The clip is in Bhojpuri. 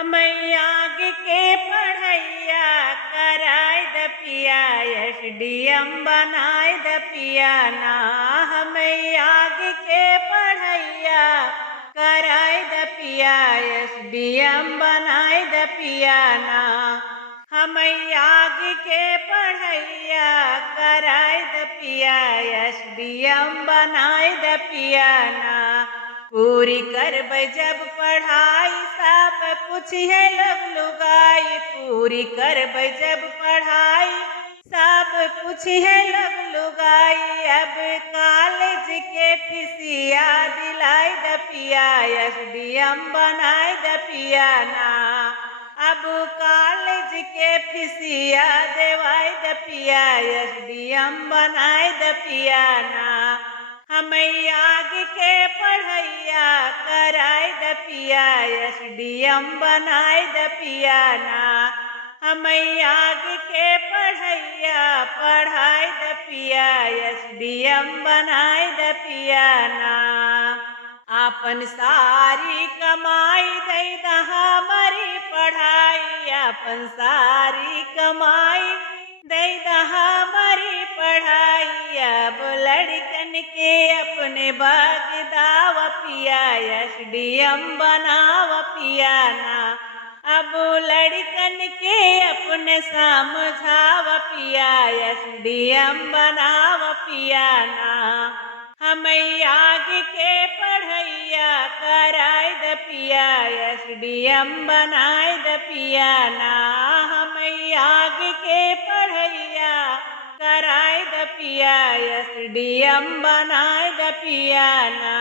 हमई आगे के पढ़ैया कराय द पिया एसडीएम बनाय द पिया ना। हमई आगे के पढ़ैया कराय द पिया एसडीएम बनाय द पिया ना। हमई आगे के पढ़ैया कराय द पिया एसडीएम बनाय द पिया ना। पूरी करबै जब पढ़ाई सब पूछिए लोग लुगाई। पूरी करबै जब पढ़ाई सब पूछिए लोग लुगाई। अब कॉलेज के फीसिया दिलाई द पिया एसडीएम बनाय द पिया ना। अब कॉलेज के फीसिया देवाई द पिया एसडीएम बनाय द पिया ना। हमई आगे के पढ़ैया कराय द पिया एसडीएम बनाय द पिया ना। हमई आगे के पढ़ैया पढ़ाय द पिया एसडीएम बनाय द पिया ना। आपन सारी कमाई दई द हमारी पढ़ाई। आपन सारी कमाई दई द हमारी पढ़ाई। अब लड़कन के अपने बाग दाव पिया एसडीएम बनाव पिया ना। अब लड़कन के अपने समझाव पिया एसडीएम बनाव पिया ना। हमई आगे के पढ़ैया कराय द पिया एसडीएम बनाय द पिया ना। हमई आगे के पढ़ैया कराय द पिया एसडीएम बनाय द पिया ना।